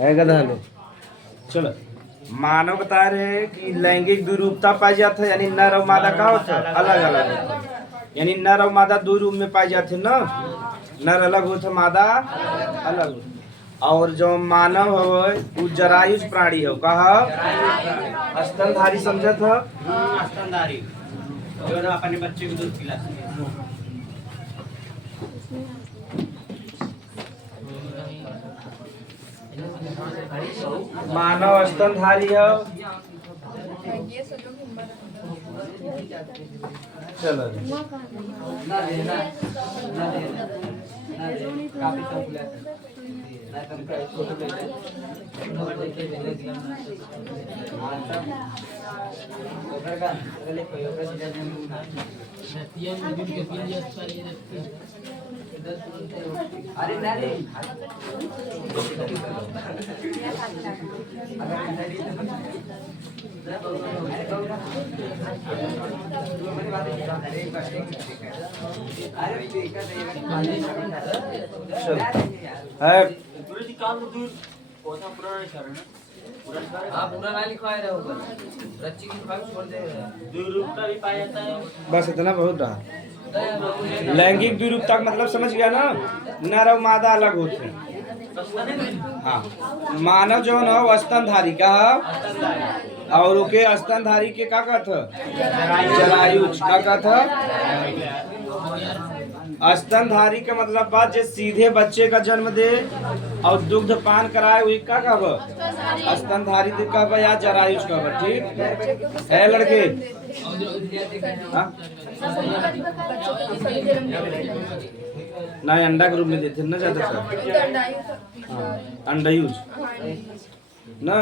है गधा ले। चलो मानव बता रहे हैं कि लैंगिक द्विरूपता पाई जाती है, यानी नर और मादा का होता है अलग अलग होता है, यानी नर और मादा दो रूप में पाई जाते हैं ना, नर अलग होता मादा अलग होता। और जो मानव हो वो जरायुज प्राणी हो, कहा स्तनधारी समझा था, स्तनधारी जो अपने बच्चे को दूध पिलाते हैं। मानव स्तनधारी हो। चलो है बस इतना बहुत रहा। लैंगिक द्विरूपता का मतलब समझ गया ना, नर और मादा अलग होते हैं। हाँ मानव जो है वो स्तनधारी का, और ओके स्तनधारी के का था जरायुज का था। स्तनधारी का मतलब बात जो सीधे बच्चे का जन्म दे और दुग्ध पान कराए वही का कहब स्तनधारी कहब या जरायुज कहब। ठीक है लड़के। नहीं अंडा के रूप में देते ना ज्यादा सर, अंडा यूज ना।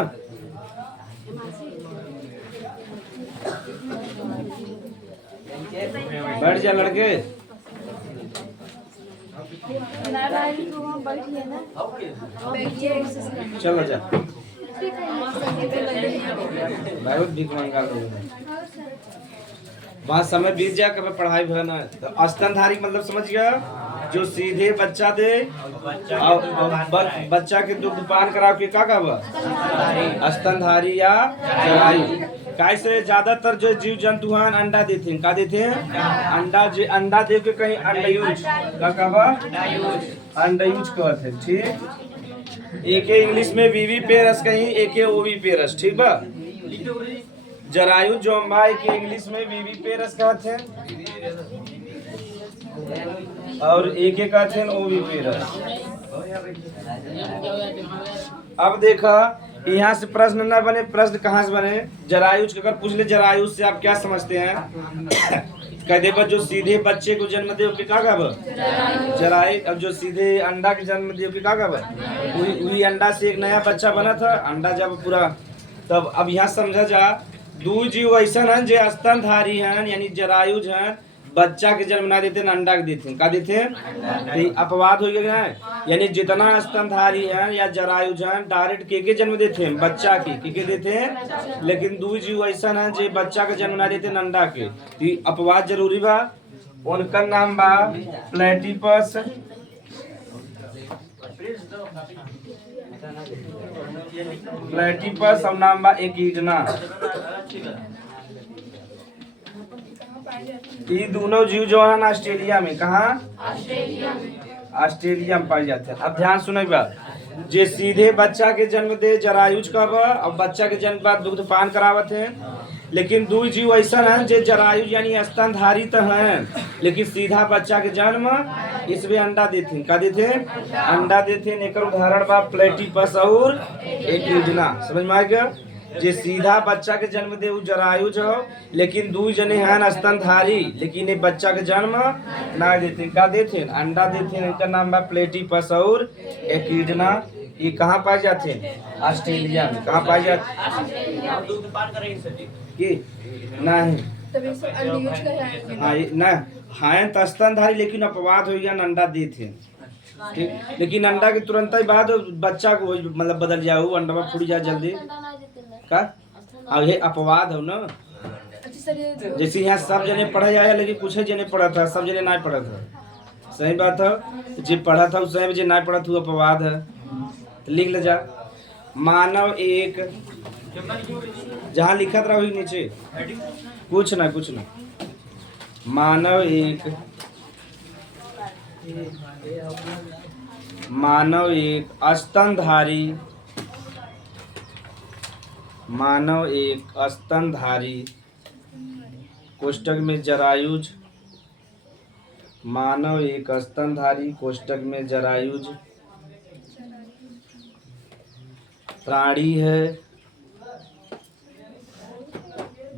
बैठ जा लड़के। चलो जा भाई भीख मांगा वहाँ समय बीत जाए कभी पढ़ाई भर ना। तो स्तनधारी मतलब समझ गया जो सीधे बच्चा दे और बच्चा के दुग्ध पान करा के का कहब स्तनधारी या जरायु। कैसे ज्यादातर जो जीव जंतु हैं अंडा देते हैं, का देते हैं अंडा दे के कहीं अंडा यूज का कहब अंडा यूज कहते हैं। ठीक एक इंग्लिश में वीवी पेरस कहीं एक ओवी पेरस। ठीक बा जरायु जो माई के इंग्लिश में वीवी पेरस कहते हैं और एक कहते हैं ओवी पेरस। अब देखा यहाँ से प्रश्न न बने, प्रश्न कहाँ से बने जरायुज अगर पूछ ले जरायुज से आप क्या समझते हैं कह दे जो सीधे बच्चे को जन्म दे क्या कहब जरायु। अब जो सीधे अंडा के जन्म दे क्या कहब वही अंडा से एक नया बच्चा बना था अंडा जब पूरा। तब अब यहाँ समझा जा दो जीव ऐसा हैं जो स्तनधारी हैं यानी जरायुज हैं, बच्चा के जन्म ना देते अंडा के देते का देते हैं अपवाद हो गया है। यानी जितना स्तनधारी हैं या जरायुज हैं डायरेक्ट के जन्म देते हैं बच्चा के देते हैं, लेकिन दो जीव ऐसा हैं जो बच्चा के जन्म ना देते अंडा के, तो अपवाद जरूरी बा। उनका नाम बा प्लेटिपस, प्लेटिपस और नाम बा एकिडना। ये दोनों जीव जो है ना ऑस्ट्रेलिया में, कहाँ ऑस्ट्रेलिया में पाए जाते हैं। अब ध्यान सुने बात जे सीधे बच्चा के जन्म दे जरायुज का और बच्चा के जन्म बाद दुग्ध पान करावत हैं, लेकिन दो जीव ऐसा हैं जो जरायुज यानी स्तनधारी तो हैं लेकिन सीधा बच्चा के जन्म इसमें अंडा देते हैं का देते हैं अंडा देते हैं। एक उदाहरण बा प्लेटिपस और एकिडना। समझ में आ गया जे सीधा बच्चा के जन्म दे जरायुज हो, लेकिन दो जने हैं स्तनधारी लेकिन एक बच्चा के जन्म ना देते का देते अंडा देते हैं। इनका नाम बा प्लेटिपस और एकिडना। ये कहाँ पाए जाते हैं ऑस्ट्रेलिया में। कहाँ पाए जाते नहीं हाँ तो स्तनधारी लेकिन अपवाद हो गया अंडा देते हैं। ठीक लेकिन अंडा के तुरंत ही बाद बच्चा को मतलब बदल जाओ अंडा फूट जाए जल्दी का। हाँ ये अपवाद हो ना। जैसे यहाँ सब जने पढ़ा जाए लेकिन कुछ जने पढ़ा था सब जने नहीं पढ़ा था। सही बात है जो पढ़ा था उस समय जो नहीं पढ़ा था अपवाद है तो लिख ले जा। मानव एक, जहाँ लिखत रहो नीचे, कुछ ना मानव एक स्तनधारी कोष्टक में जरायुज, मानव एक स्तनधारी कोष्टक में जरायुज प्राणी है,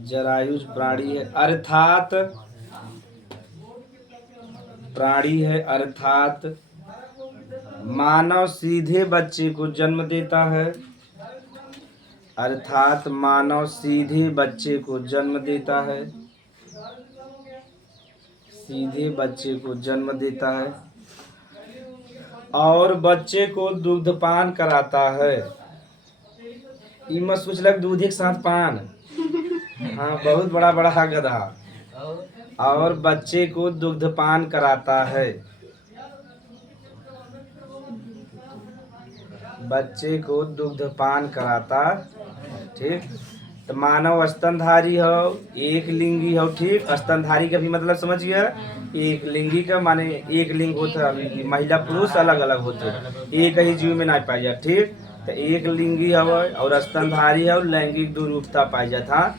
जरायुज प्राणी है अर्थात मानव सीधे बच्चे को जन्म देता है, अर्थात मानव सीधे बच्चे को जन्म देता है, सीधे बच्चे को जन्म देता है और बच्चे को दुग्धपान कराता है। ई मत सोच लग दूध एक साथ पान, हाँ बहुत बड़ा बड़ा गधा। और बच्चे को दुग्धपान कराता है, बच्चे को दुग्धपान कराता, ठीक। तो मानव स्तनधारी हो, एक लिंगी हो, ठीक। स्तनधारी का भी मतलब समझिए, एक लिंगी का माने एक लिंग होता है, महिला पुरुष अलग अलग होते हैं, एक ही जीव में ना पाई जाए, ठीक। तो एक लिंगी हो और स्तनधारी हो, लैंगिक दुरूपता पाई जाता।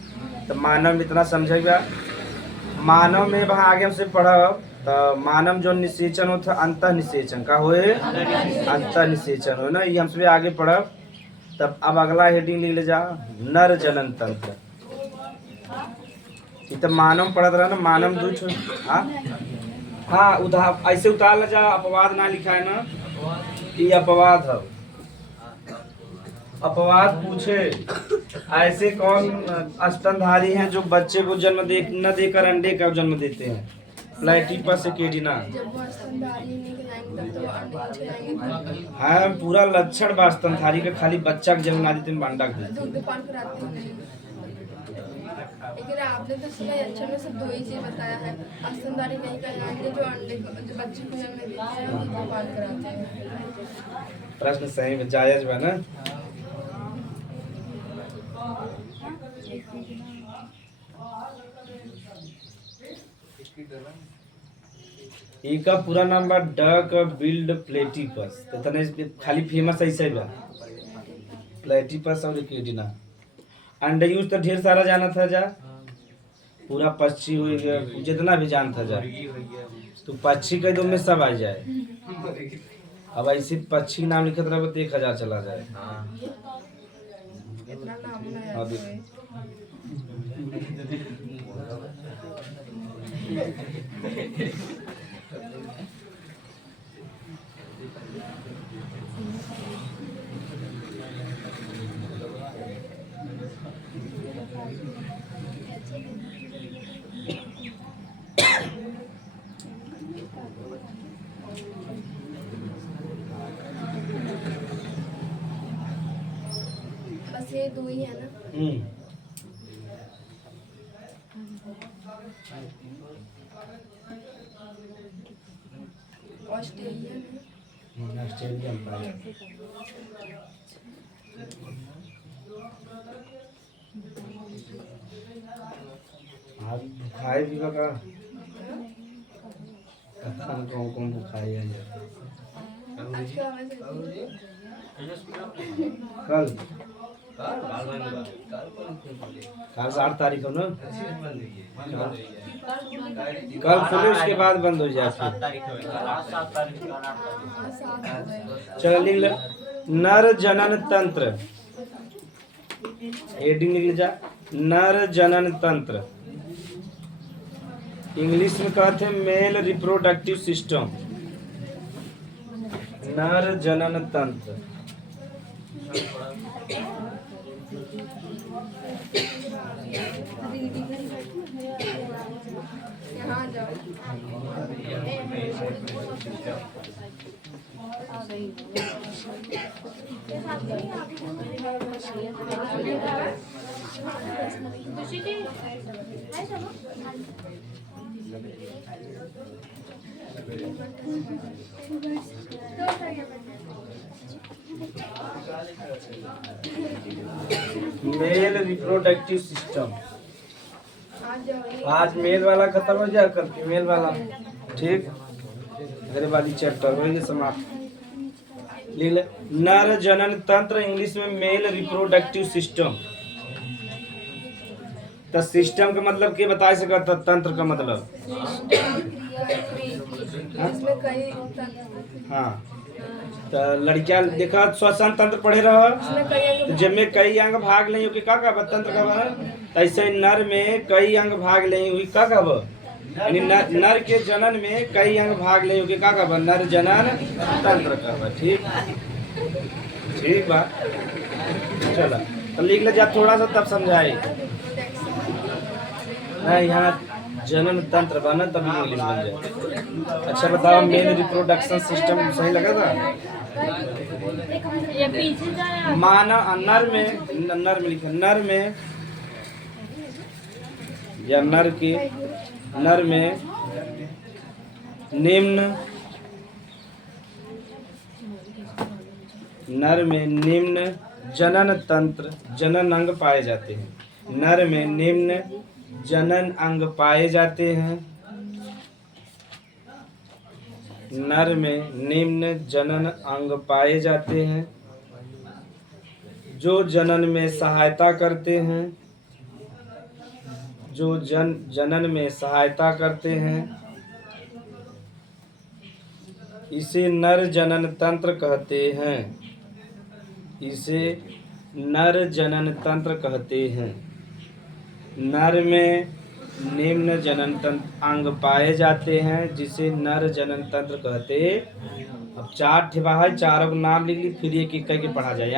तो मानव में इतना समझेगा। मानव में वहाँ आगे हमसे पढ़ा तो मानव जो निषेचन होता अंत निषेचन का होए, अंत निषेचन हो ना, ये हमसे आगे पढ़ा। तब अब अगला हेडिंग ले जा, नर जनन तंत्र। ये तो मानव पढ़त रहा ना, मानव दूछ, हाँ उधार ऐसे उतार ले जा, अपवाद ना लिखा है ना, ये अपवाद है। अपवाद पूछे ऐसे कौन स्तनधारी हैं जो बच्चे को जन्म न देकर अंडे का जन्म देते हैं? प्लेटिपस एकेडिना। हाँ पूरा लक्षण बा स्तनधारी का, खाली बच्चा के जन्म ना देते हैं, अंडा के लेकिन आपने तो सुना अच्छा में सब दो ही चीज बताया है, स्तनधारी नहीं कहलाएंगे जो अंडे जो बच्चे को जन्म देते हैं दुग्धपान कराते हैं। प्रश्न सही में जायज बा ना। इनका पूरा नाम बा डक बिल्ड प्लेटिपस, तो तने खाली फेमस ऐसे बा प्लेटिपस और एकेडिना। अंडे यूज तो ढेर सारा जाना था जा, पूरा पक्षी हो गया, जितना भी जान था जा, तो पक्षी के दो में सब आ जाए। अब ऐसे पक्षी नाम लिखत रहा तो 1000 चला जाए। अभी बस ये दो ही है ना। ऑस्ट्रेलियन पाया। बुखार भी का कौन बुखार है कल कल 8 तारीख हो ना, कल खुले उसके बाद बंद हो जाए। चलो लिख ले, नर जनन तंत्र, हेडिंग लिख जा, नर जनन तंत्र। इंग्लिश में कहते हैं मेल रिप्रोडक्टिव सिस्टम, नर जनन तंत्र। यहाँ जाओ। Male reproductive system. आज जाओ आज मेल वाला खत्म हो जाए, कल फीमेल वाला। ठीक, अगले वाली चैप्टर होंगे समाप्त। लिख ले, नर जनन तंत्र, इंग्लिश में मेल रिप्रोडक्टिव सिस्टम। तो सिस्टम का मतलब क्या बता सकता, तंत्र का मतलब? इसमें कई तंत्र- हाँ, तो लड़कियां देखा श्वसन तंत्र पढ़े रहो, इसमें कई अंग तो जिनमें कई अंग भाग नहीं हुई का तंत्र का बना। तो ऐसे नर में कई अंग भाग नहीं हुई का यानी नर के जनन में कई अंग भाग नहीं हुई का नर जनन तंत्र का। ठीक, ठीक बा, चलो तो लिख ले जा थोड़ा सा, तब समझाए। नहीं, यहाँ जनन तंत्र बना तब इंग्लिश बन जाए। अच्छा बताओ, मेल रिप्रोडक्शन सिस्टम सही लगा था? मानव नर में लिखा, नर में या नर में निम्न जनन तंत्र, जनन अंग पाए जाते हैं। नर में निम्न जनन अंग पाए जाते हैं। नर में निम्न जनन अंग पाए जाते हैं जो जनन में सहायता करते हैं, जो जनन में सहायता करते हैं। इसे नर जनन तंत्र कहते हैं। इसे नर जनन तंत्र कहते हैं। नर में निम्न जनन तंत्र अंग पाए जाते हैं जिसे नर जनन तंत्र कहते। अब 4 ठेबा है, चारों का नाम लिख ली, फिर एक एक करके पढ़ा जाए।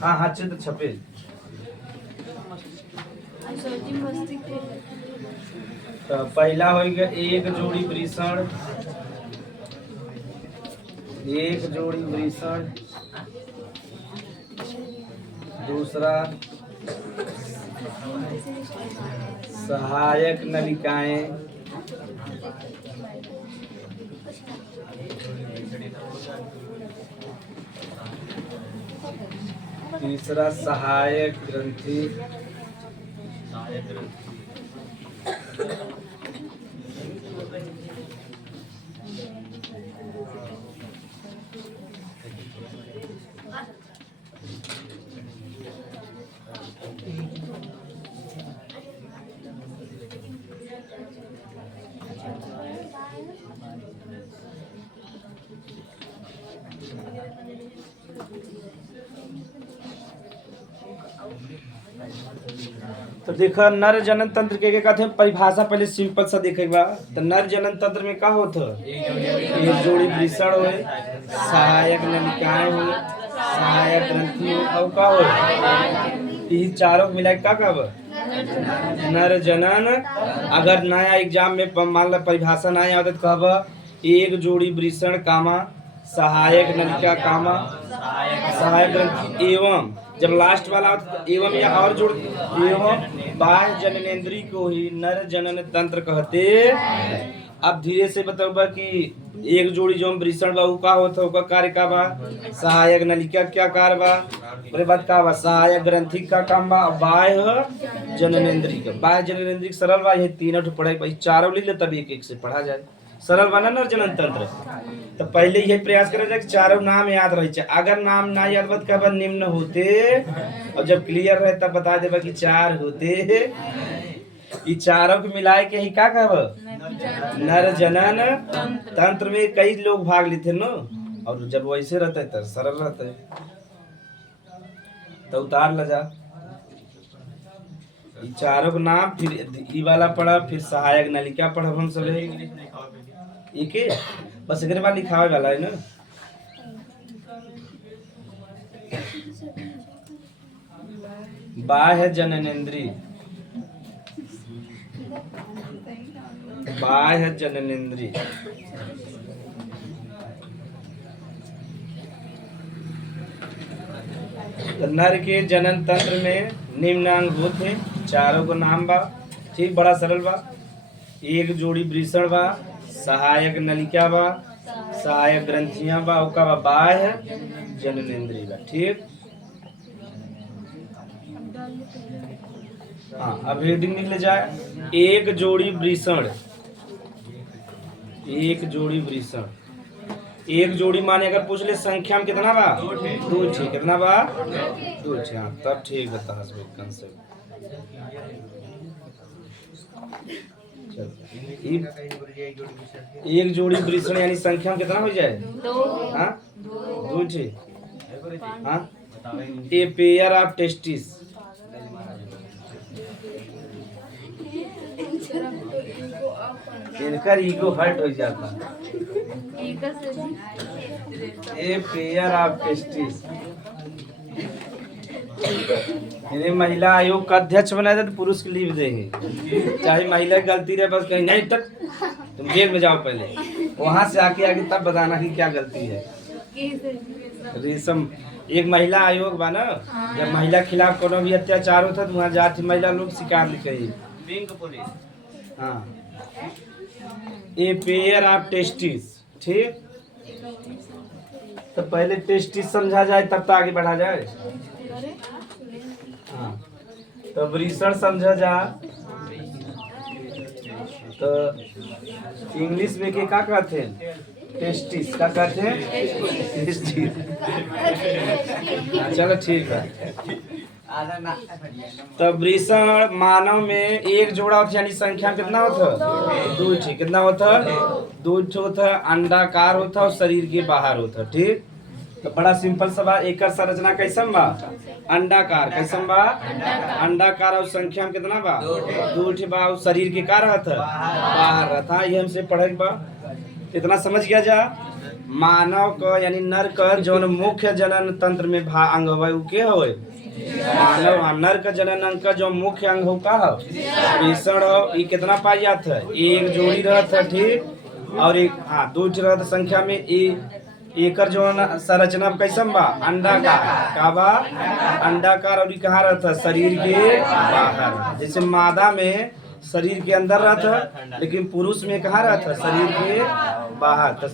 हाँ हाँ, चित्र छपे। तो पहला हो गया एक जोड़ी वृषण, एक जोड़ी वृषण। दूसरा सहायक नलिकाएं। तीसरा सहायक ग्रंथि। तो देखा नर जनन तंत्र के कहते हैं, परिभाषा पहले सिंपल सा देखेगा। तो नर जनन तंत्र में क्या होता है? एक जोड़ी वृषण हो, सहायक नलिकाएं हो, सहायक ग्रंथि हो, और क्या हो, ये चारों मिलाकर क्या कहब? नर जनन। अगर नया एग्जाम में मान लो परिभाषा ना आया तो कहब एक जोड़ी वृषण कामा सहायक नलिका कामा सहायक ग्रंथि एवं, जब लास्ट वाला होता तो एवं या और जोड़, एवं बाह्य जननेंद्रिय को ही नर जनन तंत्र कहते। अब धीरे से बताऊंगा कि एक जोड़ी जो वृषण बा का होता है, कार्य का बा सहायक नलिका क्या कार्य बा, उसके बाद का बा सहायक ग्रंथि का काम बा, बाह्य जननेंद्रिय का। बाह्य जननेंद्रिय सरल बा, ये तीनों ठो पढ़ाई, चारों लिख ले तब एक एक से पढ़ा जाए। सरल बना नर जनन तंत्र। तो पहले यही प्रयास करे जाए कि चारों नाम याद रहे। अगर नाम ना याद बत कब निम्न होते, और जब क्लियर रहे तब बता देबा कि 4 होते। ये चारों को मिलाए के ही क्या कहब? नर जनन तंत्र में कई लोग भाग लेते न, और जब वैसे रहते तो सरल रहते। तो उतार ल जा ये चारों का नाम, फिर ई वाला पढ़ा, फिर सहायक नलिका पढ़ब हम सब एक ही, बस एक बार लिखावे वाला है ना। बाह्य जननेंद्रिय, बाह्य जननेंद्रिय। तो नर के जनन तंत्र में निम्न अंग होते, चारों को नाम बा। ठीक, बड़ा सरल बा। एक जोड़ी वृषण बा, सहायक नलिका बा, सहायक ग्रंथियां बा ओका बा बाह्य जननेंद्रिय बा। ठीक, हाँ अब हेडिंग लिख ले जाए, एक जोड़ी वृषण। एक जोड़ी वृषण, एक जोड़ी माने अगर पूछ ले संख्या में कितना बा, दो ठे, कितना बा, दो ठे। हाँ तब ठीक बता कंसेप्ट। एक जोड़ी वृषण यानी संख्या में कितना हो जाए, हाँ दो ठे। हाँ ए पेयर ऑफ टेस्टिस, इनका ईगो हर्ट हो जाता। ए पेयर ऑफ टेस्टिस, इन्हें महिला आयोग का अध्यक्ष बनाया था तो पुरुष की लीव देंगे, चाहे महिला की गलती रहे, बस कहीं नहीं तक तुम जेल में जाओ, पहले वहां से आके आगे तब बताना कि क्या गलती है। रेशम एक महिला आयोग बा ना, जब महिला के खिलाफ कोनो भी अत्याचार होता तो वहाँ जाती महिला लोग शिकायत लिखे। हाँ ए पेयर ऑफ टेस्टिस, ठीक। तो पहले टेस्टिस समझा जाए तब तो आगे बढ़ा जाए। हाँ तो वृषण समझा जा तो इंग्लिश में के क्या कहते हैं, टेस्टिस का कहते हैं, टेस्टिस। चलो ठीक है। तो वृषण मानव में एक जोड़ा होता है, यानी संख्या कितना होता है, दो ठे। कितना होता है, दो ठे होता है। अंडाकार होता है और शरीर के बाहर होता है, ठीक। तो बड़ा सिंपल सा बा, एक संरचना कैसन बा, अंडाकार। कैसन बा, अंडाकार। और संख्या में कितना बा, दो ठे बा। और शरीर के का रहता, बाहर रहता। ये हमसे पढ़े बा, इतना समझ गया जा। मानव का यानी नर का जो मुख्य जनन तंत्र में अंग हुआ वो के हो, मानव नर का जनन अंग का जो मुख्य अंग हो का वृषण हो। ये कितना पाई जाता है, एक जोड़ी रहता, ठीक। और एक हाँ दो ठे रहता संख्या में। एकर जो संरचना कैसन बा, अंडाकार का बा, अंडाकार। और कहाँ रहता, शरीर के बाहर। जैसे मादा में शरीर के अंदर रहता, लेकिन पुरुष में कहाँ रहता, शरीर के बाहर। तो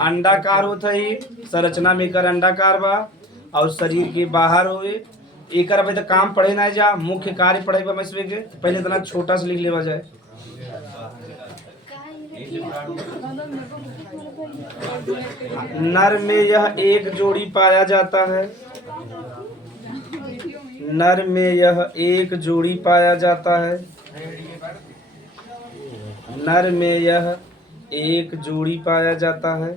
अंडाकार होता ही संरचना में, कर अंडाकार बा और शरीर के बाहर हुए। एक अभी तक काम पढ़े ना जा, मुख्य कार्य पढ़े बा मैसवे के। पहले इतना छोटा से लिख लेवा जाए। नर में यह एक जोड़ी पाया जाता है, नर में यह एक जोड़ी पाया जाता है, नर में यह एक जोड़ी पाया जाता है।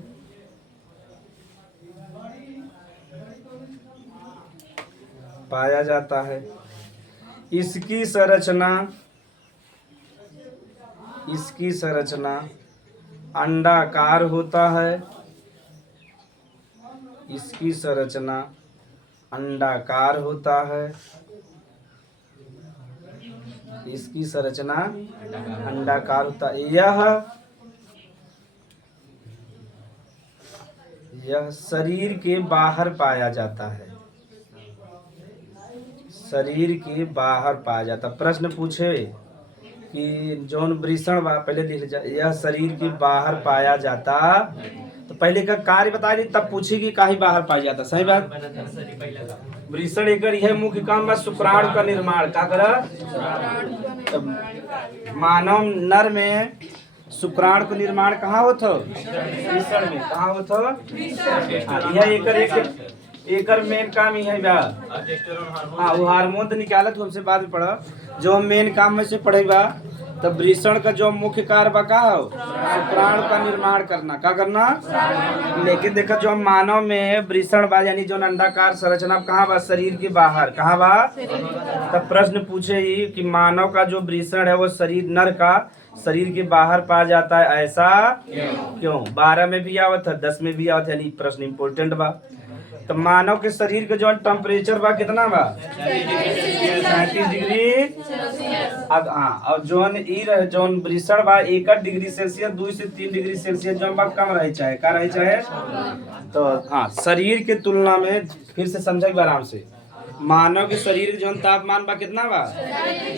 पाया जाता है। इसकी संरचना अंडाकार होता है। इसकी संरचना अंडाकार होता है। इसकी संरचना अंडाकार होता है। यह शरीर के बाहर पाया जाता है, शरीर के बाहर पाया जाता। प्रश्न पूछे कि जौन वृषण बा, पहले लिख जाए, यह शरीर के बाहर पाया जाता। तो पहले का कार्य बता दी, तब पूछी कि काहे बाहर पाया जाता। सही बात। वृषण एक यह मुख्य काम बा, शुक्राणु का निर्माण। का करा, मानव नर में शुक्राणु का निर्माण कहाँ होता, वृषण में। कहाँ होता, यह एकर मेन काम ही है बा। हाँ वो हार्मोन तो निकालत हमसे बाद में पढ़ा, जो हम मेन काम में से पढ़े बा। तब वृषण का जो मुख्य कार्य बा का हो, शुक्राणु का निर्माण करना। का करना, लेकिन देखा जो मानव में वृषण बा यानी जो अंडाकार संरचना कहाँ बा, शरीर के बाहर। कहाँ बा, तब प्रश्न पूछे ही कि मानव का जो वृषण है वो शरीर नर का शरीर के बाहर पाया जाता है, ऐसा क्यों। 12 में भी आवत है, 10 में भी आवत है, यानी प्रश्न इम्पोर्टेंट बा। तो मानव के शरीर के जो टेम्परेचर बा कितना बा, 37 डिग्री। अब हाँ, और जौन वृषण बा 1 डिग्री सेल्सियस 2 से 3 डिग्री सेल्सियस जो बा कम रहे चाहे, का रहे चाहे। तो हाँ शरीर के तुलना में, फिर से समझे आराम से, मानव के शरीर के जौन तापमान बा कितना बा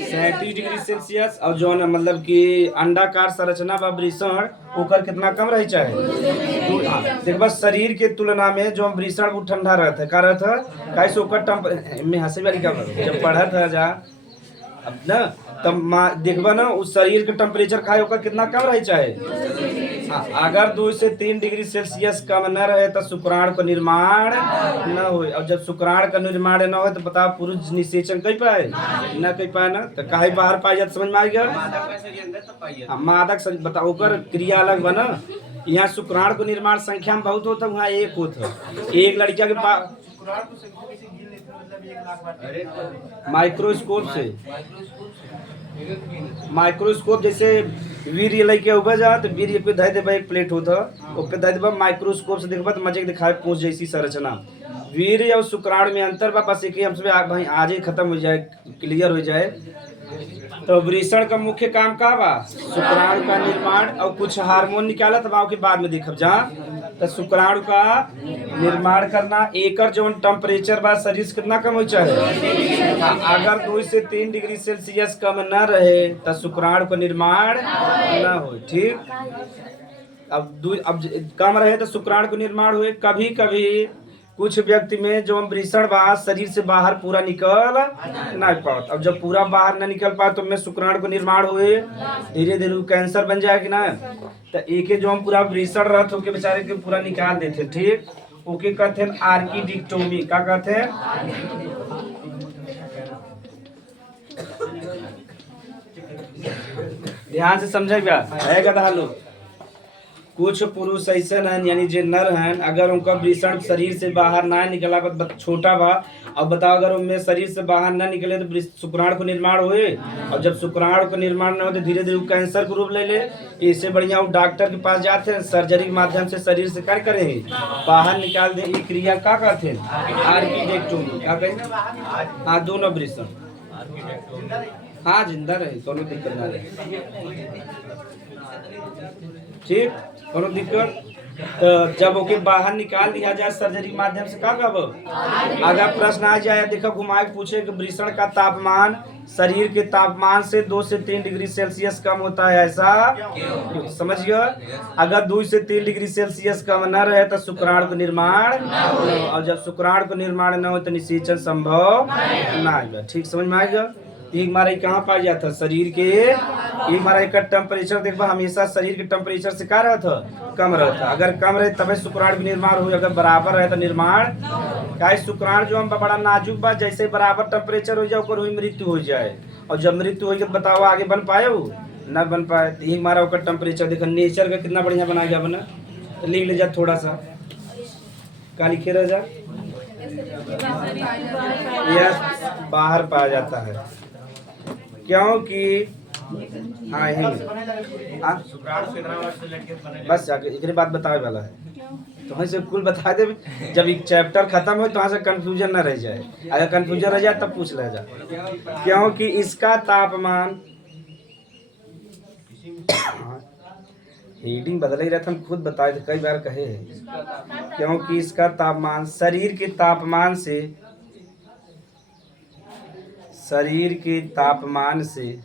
37 डिग्री सेल्सियस। और जौन मतलब कि अंडाकार संरचना बा वृषण ओकर कितना कम रही चाहे देख बस शरीर के तुलना में जो वृषण वो ठंडा रहता है का रहता है कैसे ओकर टेम्परेचर में हंसे वाली का जब पढ़त है जा अब ना तब देखबा ना उस शरीर के टेम्परेचर खाए ओकर कितना कम रही चाहे। हाँ, अगर 2 से 3 डिग्री सेल्सियस कम न रहे तो शुक्राणु का निर्माण न हो। और जब शुक्राणु का निर्माण न हो तो बताओ पुरुष निषेचन कहीं पाए न कहीं पाए ना तो काहे बाहर पाए जात समझ में आ गया। हाँ, मादक शरीर बताओ ओकर क्रिया अलग बना। यहाँ शुक्राणु का निर्माण संख्या में बहुत होता वहाँ एक होता एक लड़किया के पास माइक्रोस्कोप जैसे वीर्य लेके उगा जा तो वीर्य पे धै देबा एक प्लेट होता ओ पे धै देबा माइक्रोस्कोप से देखबा तो मजे दिखाए पूछ जैसी संरचना। वीर्य और शुक्राणु में अंतर बा बस एक ही हमसे भाई आज ही खत्म हो जाए क्लियर हो जाए। तो वृषण का मुख्य काम का बा शुक्राणु का निर्माण और कुछ हार्मोन निकालत बा के बाद में देखब जा तो शुक्राणु का निर्माण करना। एकर जो टेम्परेचर बा शरीर से कितना कम हो चाहे अगर 2 से 3 डिग्री सेल्सियस कम न रहे तो शुक्राणु का निर्माण न हो। ठीक अब कम रहे तो शुक्राणु का निर्माण हुए। कभी कभी कुछ व्यक्ति में जो वृषण बा शरीर से बाहर पूरा निकल नहीं पाता। अब जब पूरा बाहर न निकल पाए तो में शुक्राणु का निर्माण हुए धीरे धीरे कैंसर बन जाए कि ना तो एक जो हम पूरा वृषण रहते होके बेचारे के पूरा निकाल देते। ठीक ओके कहते हैं आर्किडिक्टोमी क्या कहते हैं। ध्यान से समझेगा है गधा लोग। कुछ पुरुष ऐसे हैं यानी जो नर हैं अगर उनका वृषण शरीर से बाहर ना निकला छोटा बा और बताओ अगर उनमें शरीर से बाहर ना निकले तो शुक्राणु को निर्माण हुए। और जब शुक्राणु का निर्माण न हो तो धीरे धीरे कैंसर को रूप ले ले। इससे बढ़िया वो डॉक्टर के पास जाते हैं सर्जरी के माध्यम से शरीर से क्या करेंगे बाहर निकाल दे। ये क्रिया क्या कहते हैं आर्किटेक्टोमी क्या कहेंगे। हाँ दोनों वृषण हाँ जिंदा रहे दोनों दिक्कत ना रहे। ठीक कोनो दिक्कत तो जब ओके बाहर निकाल दिया जाए सर्जरी माध्यम से क्या कब अगर प्रश्न आ जाए देखो घुमा के पूछे कि वृषण का तापमान शरीर के तापमान से 2 से 3 डिग्री सेल्सियस कम होता है ऐसा क्यों समझिए। अगर 2 से 3 डिग्री सेल्सियस कम न रहे तो शुक्राणु का निर्माण और जब शुक्राणु का निर्माण न हो तो निषेचन संभव न आएगा। ठीक समझ में आएगा। एक मारा कहाँ पाया जाता है शरीर के एक मारा का टेम्परेचर देखबा हमेशा शरीर के टेम्परेचर से क्या रहता कम रहता। अगर कम रहे तबे शुक्राणु का निर्माण हो। अगर बराबर रहे तो निर्माण क्या शुक्राणु जो हम बड़ा नाजुक बा जैसे बराबर टेम्परेचर हो जाए ओकर मृत्यु हो जाए। और जब मृत्यु हो जाए बताओ आगे बन पाए वो न बन पाए। तो एक मारा ओकर टेम्परेचर देखो नेचर का कितना बढ़िया बनाया गया बना तो लिख ले जा थोड़ा सा क्या लिखे रह जा यह बाहर पाया जाता है क्योंकि हाँ बस एक बात बतावे वाला है तो से कुल बता दे। जब एक चैप्टर खत्म हो तो वहाँ से कंफ्यूजन न रह जाए। अगर कंफ्यूजन रह जाए तब पूछ ले जा क्योंकि इसका तापमान रीडिंग बदल ही रहता हम खुद बताए थे कई बार कहे हैं। क्योंकि इसका तापमान शरीर के तापमान से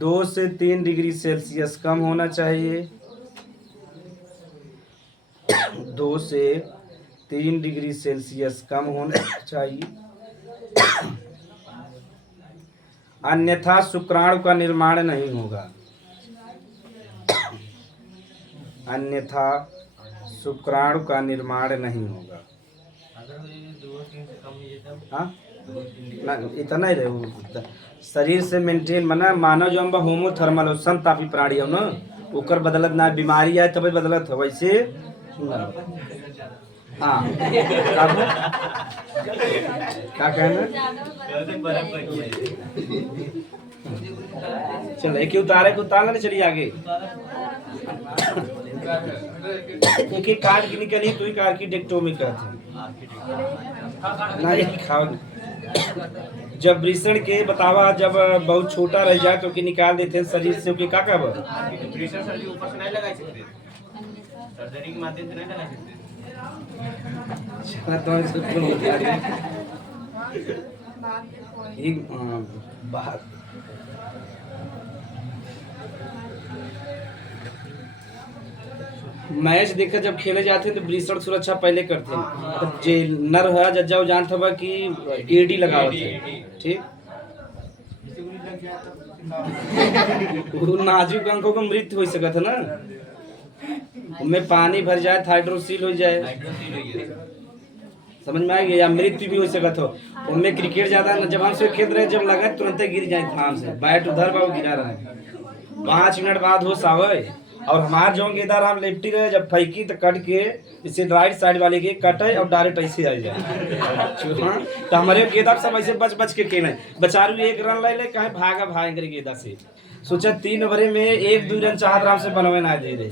2 से 3 डिग्री सेल्सियस कम होना चाहिए। 2 से 3 डिग्री सेल्सियस कम होना चाहिए अन्यथा शुक्राणु का निर्माण नहीं होगा। अन्यथा शुक्राणु का निर्माण नहीं होगा। हाँ ना इतना ही रहे शरीर से मेंटेन बना मानव जो हम होमोथर्मल समतापी प्राणी हो ना ओकर बदलत ना बीमारी आए तभी बदलत हो वैसे हाँ क्या कहना चलो एक ही उतारे को उतार लेना चलिए आगे एक एक कार्ड की निकली तो ही आर्किटेक्टोमी कहते नहीं खाओ। जब वृषण के बतावा जब बहुत छोटा रह जाए तो निकाल देते हैं शरीर से क्या कब सर्जरी के माध्यम से नहीं लगा सकते। अच्छा तो इसको क्यों बता रही है? हाँ सर, बाद में point। एक बात मैच देखकर जब खेले जाते हैं तो वृषण सुरक्षा पहले करते हैं। तब जे नर है जज्जा वो जानता हुआ कि एडी लगावत है, ठीक। वो नाजुक अंगों को मृत्यु हो सकत है ना, उनमें पानी भर जाए, हाइड्रोसील हो जाए, समझ में आ गया, या मृत्यु भी हो सकत हो। उनमें क्रिकेट ज्यादा न, जब हम से खेल रहे जब लगा तुरंत गिर जाए थाम से, बैट उधर बा गिरा रहा 5 मिनट बाद होश आवे। और हमार जो गेंदा राम लेफ्टी रहे जब फेंकी तो कट के इसे राइट साइड वाले के कटे और डायरेक्ट ऐसे आ जाए। तो हमारे गेंदा सब ऐसे बच बच के खेले, बेचारू 1 रन ले कहीं भागा भाग गेंदा से, सोचा 3 ओवर में 1-2 रन चाहत राम से बनवे ना दे रहे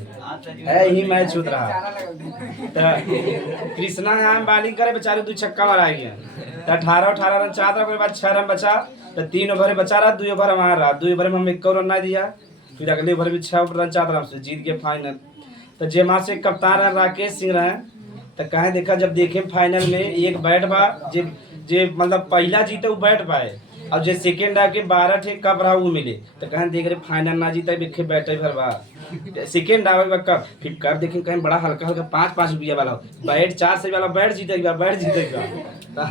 है, यही मैच होत रहा। तो कृष्णा यहाँ बॉलिंग करे, बेचारे 2 छक्का मारा गया, तो 18 रन चाहत रहा, बाद 6 रन बचा, तो 3 ओवर बचा रहा, 2 ओवर हमारा रहा, 2 ओवर में हम 1 रन ना दिया, फिर अगले ओवर में 6 रन चाहत रहा से जीत गए फाइनल। तो जेमा से कप्तान रहे राकेश सिंह रहे, तो कहे देखा जब देखे फाइनल में एक बैट बा जे मतलब पहला जीते वो बैट पाए, अब जो सेकेंड आके 12 ठे कप रहा वो मिले, तो कहें देख रहे फाइनल ना जीता देखे बैठे भर बा सेकेंड आवे कप, फिर कप देखें कहीं बड़ा हल्का हल्का 5-5 रुपया वाला बैट 4 सौ वाला बैट जीतेगा।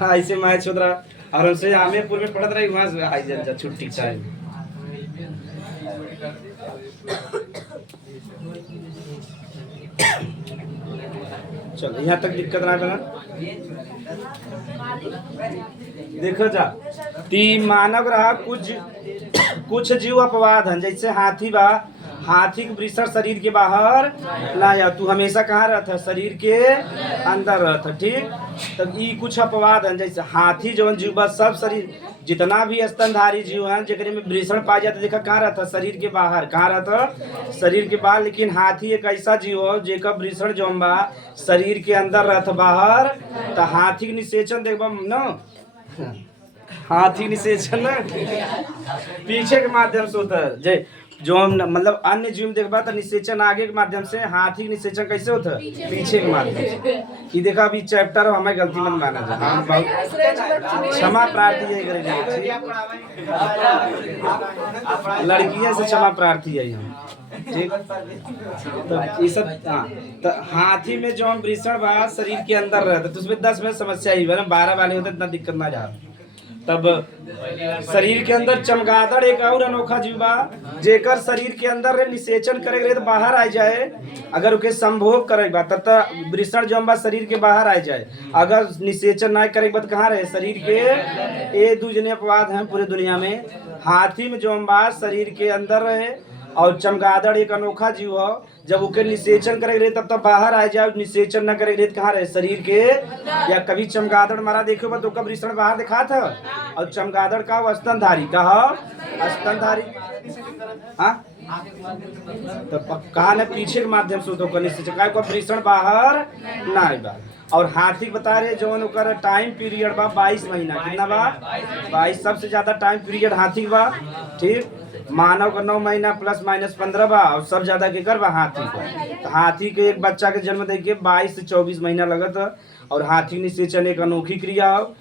ऐसे मैच होता रहा। और उनसे आमेपुर में पढ़त रही, वहाँ से आई जा छुट्टी टाइम। चलो यहाँ तक दिक्कत ना बना, देखो जा ती मानव रहा कुछ जीव अपवाद हैं, जैसे हाथी बा, हाथी के वृषण शरीर के बाहर लाया, तू हमेशा कहाँ रहता, शरीर के अंदर रहता, ठीक। तब ई कुछ अपवाद हैं, जैसे हाथी जो जीव बा सब शरीर जितना भी स्तनधारी जीव हैं जेकरे में वृषण पाया जाता, देखा कहाँ रहता, शरीर के बाहर, कहाँ रहता, शरीर के बाहर। लेकिन हाथी एक ऐसा जीव हो जेका वृषण जो बा शरीर के अंदर रहता बाहर। तो हाथी के निषेचन देखबा न, हाथी निषेचन न पीछे के माध्यम से होता है, जो मतलब अन्य जीव देखबा तो निषेचन आगे के माध्यम से, हाथी के निषेचन कैसे होता है, पीछे के माध्यम से। ये देखा अभी चैप्टर हमें गलती मत माना जाए, हम बहुत क्षमा प्रार्थी है, लड़कियां से क्षमा प्रार्थी है हम, ठीक। तो ये सब तो हाथी में जो हम वृषण बा शरीर के अंदर रहता, तो उसमें 10 में समस्या ही है ना, 12 वाले होते इतना दिक्कत ना जा। तब शरीर के अंदर चमगादड़ एक और अनोखा जीव बा, जेकर शरीर के अंदर निषेचन करे तो बाहर आ जाए, अगर उके संभोग करे बा तब वृषण जो बा शरीर के बाहर आ जाए, अगर निषेचन ना करे बा कहाँ रहे, शरीर के। ये 2 जने अपवाद हैं पूरे दुनिया में, हाथी में जो बा शरीर के अंदर रहे, और चमगादड़ एक अनोखा जीव हो, जब उके निषेचन करे तब तब बाहर आ जाए, निषेचन न करे कहाँ रहे, शरीर के। या कभी चमगादड़ मारा देखे बा तो का वृषण बाहर दिखा था, और चमगादड़ का वो स्तनधारी का स्तनधारी, हाँ तो कहा न पीछे के माध्यम से तो निषेचन का वृषण बाहर ना बा। और हाथी बता रहे जो ओकर टाइम पीरियड बा 22 महीना, कितना बा 22, सबसे ज्यादा टाइम पीरियड हाथी बा, ठीक। मानव का 9 महीना ±15 बा, और सब ज्यादा के कर बा हाथी को। तो हाथी के एक बच्चा के जन्म दे के 22 से 24 महीना लगत। और हाथी निषेचन एक अनोखी क्रिया हो,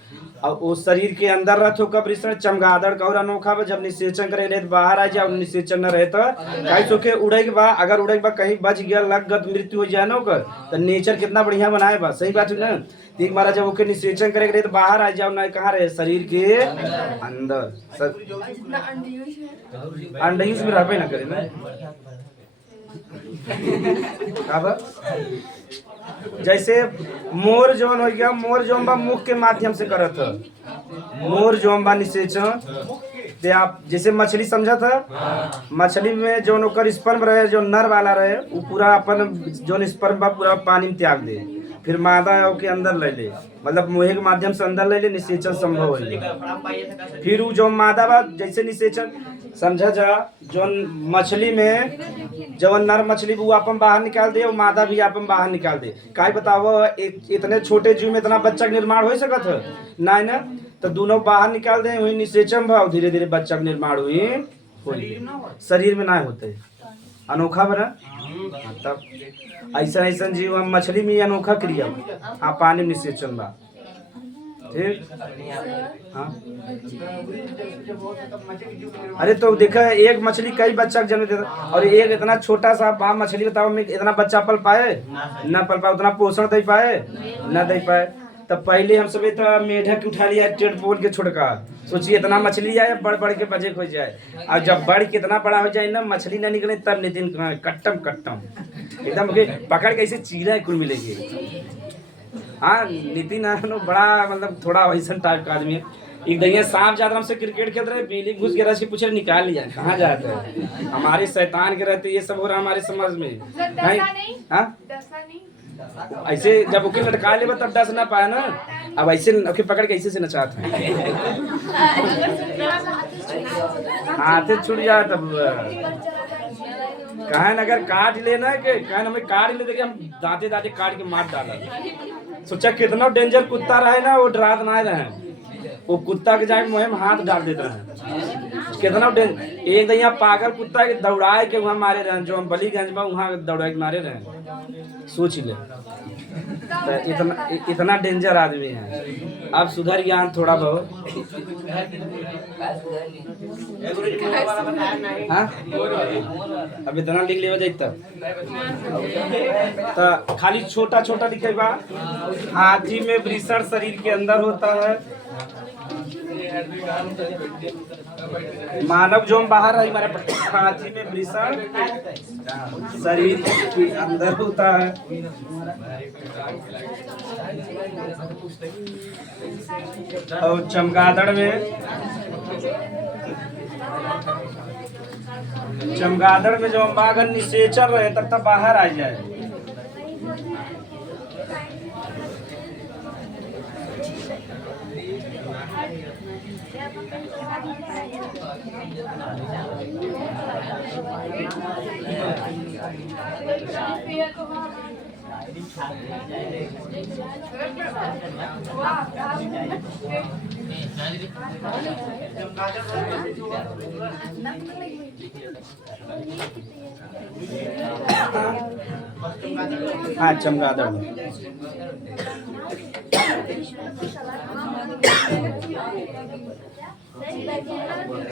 और वो शरीर के अंदर रहत हो कब वृषण। चमगादड़ का और अनोखा बा, जब निषेचन करे रहे बाहर आ जाए, निषेचन न रहे तो कहीं सो के उड़े के बा, अगर उड़े के बा कहीं बच गया लग गत मृत्यु हो जाए ना ओकर, तो नेचर कितना बढ़िया बनाए बा, सही बात है ना। एक बार जब ओके निषेचन करे रहे तो बाहर आ जाओ ना, कहाँ रहे, शरीर के अंदर। अंडयूस में रहबे ना करे ना, जैसे मोर जोन हो गया, मोर जोन बा मुख के माध्यम से करत है, मोर जोन बा निषेचन। ते आप जैसे मछली समझा था, मछली में जो ओकर स्पर्म रहे, जो नर वाला रहे, वो पूरा अपन जो स्पर्म बा पूरा पानी में त्याग दे, फिर मादा के अंदर ले ले, मतलब मुँह के माध्यम से अंदर ले ले, निषेचन संभव हो। फिर वो जो मादा बा जैसे निषेचन समझा जा, जो मछली में जब नर मछली वो अपन बाहर निकाल दे, वो मादा भी अपन बाहर निकाल दे। काहे बताओ, एक इतने छोटे जीव में इतना बच्चा का निर्माण हो सकत है ना, ना। तो दोनों बाहर निकाल दे, वही निषेचन भाव धीरे धीरे बच्चा का निर्माण हुई, शरीर में ना होते। अनोखा बना। हाँ, तब ऐसा ऐसा जीव हम मछली में अनोखा क्रिया हाँ पानी में निषेचन बा ठीक हाँ। अरे तो देखा एक मछली कई बच्चा के जन्म देता और एक इतना छोटा सा बा मछली बताओ में इतना बच्चा पल पाए ना पल पाए उतना पोषण दे पाए ना दे पाए। तब पहले हम सब तो मेढक उठा लिया टेढ़ बोल के छुड़का सोचिए इतना मछली आए बढ़ बढ़ के बजे हो जाए और जब बढ़ के इतना बड़ा हो जाए ना मछली ना निकले तब नितिन कट्टम कट्टम एकदम पकड़ के ऐसे चीरा कुल मिलेगी। हाँ नितिन बड़ा मतलब थोड़ा वैसा टाइप का आदमी है। एक दिन सांप ज्यादा हमसे क्रिकेट खेल रहे बिजली घुस गया रस्सी पूछे निकाल लिया कहाँ जाते हैं हमारे शैतान के रहते ये सब हो रहा हमारे समाज में नहीं हाँ ऐसे जब ओके लटका ले तब डस ना पाया ना अब ऐसे ओके पकड़ के ऐसे से नचाते हैं हाथ छूट जाए तब कहन अगर काट लेना कि कहन हमें काट ले देखिए हम दांते दांते काट के मार डाला सोचा कितना डेंजर कुत्ता रहे ना वो डरात ना रहे वो कुत्ता के जाके मुँह में हाथ डाल देता है कितना एक दिन पागल कुत्ता के दौड़ाए के वहाँ मारे रहे जो हम बलीगंज में वहाँ दौड़ा के मारे रहे सोच ले तो इतना डेंजर आदमी है। अब सुधर गया थोड़ा बहुत हाँ अब इतना लिख लिया जाए तब तो खाली छोटा छोटा लिखे बा हाथी में वृषण शरीर के अंदर होता है मानव जो हम बाहर है हमारे हाथी में वृषण शरीर के अंदर होता है। और चमगादड़ में जो हम बाघ निषेचन रहे तब तक बाहर आ जाए। हाँ चमगादड़